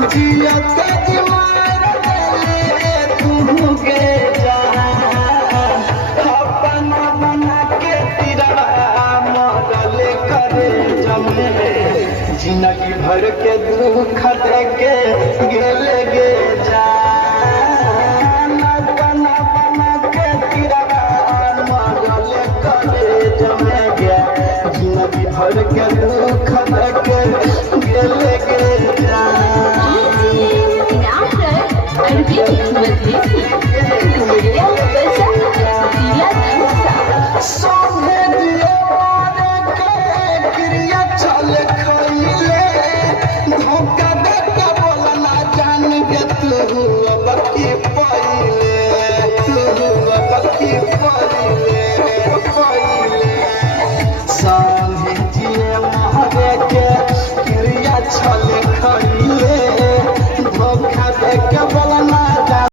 जियते जी मार देले तू के जान अपना बना के तिरवा मगले करे जमे जिंदगी भर के दुख देके गेले गे जान अपना बना के तिरवा मगले करे जमे गे जिंदगी भर के दुख देके गेले गे जान।